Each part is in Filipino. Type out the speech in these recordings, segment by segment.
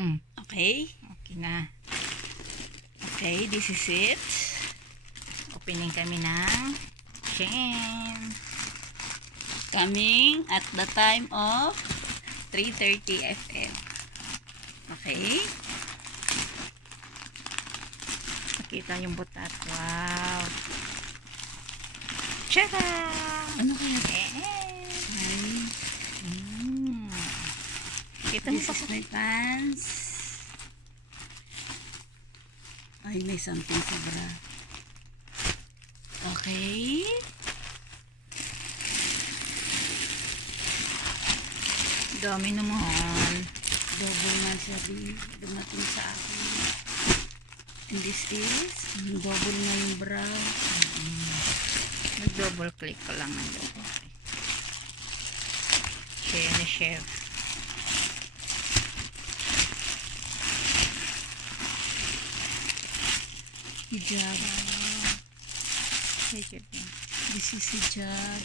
Okay? Okay na. Okay, this is it. Opening kami ng chain. Coming at the time of 3:30 FM. Okay? Nakita yung butat. Wow! Tara! Ano kaya? Kita mo This is my pants. Ay, may something sa bra. Okay. Dami naman. Double na siya dumating sa akin. And this is double na yung bra. Double click ko lang ng double click. Share na share. Hijab. Hijab yan. This is hijab.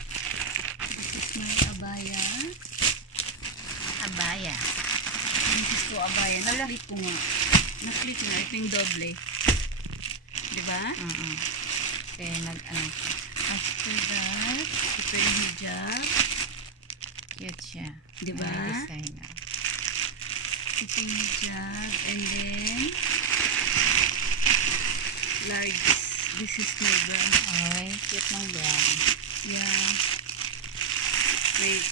And this is my abaya. Abaya. This is to abaya. Naklit ko nga. Naklit nga. Ito yung doble. Diba? Kaya nag-ano ko. After that, ito yung hijab. Cute siya. Diba? May designer. Ito yung hijab. And then, large. This is my bra. Ay, cute ng brown. Yeah. Wait.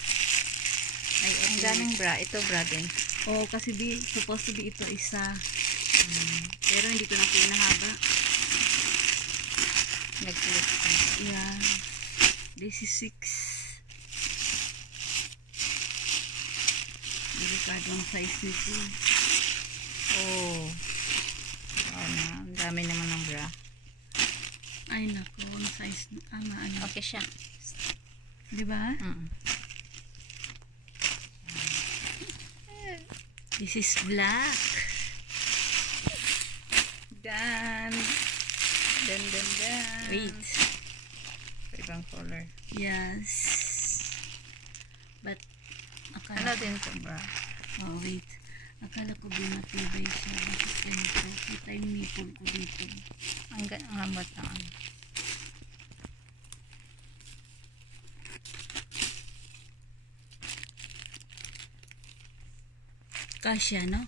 Ay, Ang daming bra. Ito bra din. oh, kasi supposed to be ito isa. Pero hindi ko na pinahaba. Nag-click ko. Yeah. This is 6. Delikadong size nito. Oh. Ang dami naman ng bra. Ay, nako. Ang size. Ano. Okay siya. Diba? This is black. Done. Dun. Wait. Ibang color. Yes. But, Ano din ito bra? oh, wait. Akala ko binatibay siya. Bakit ganito? Kita yung nipple ko dito. Ang lambot na ano. Kasya, no?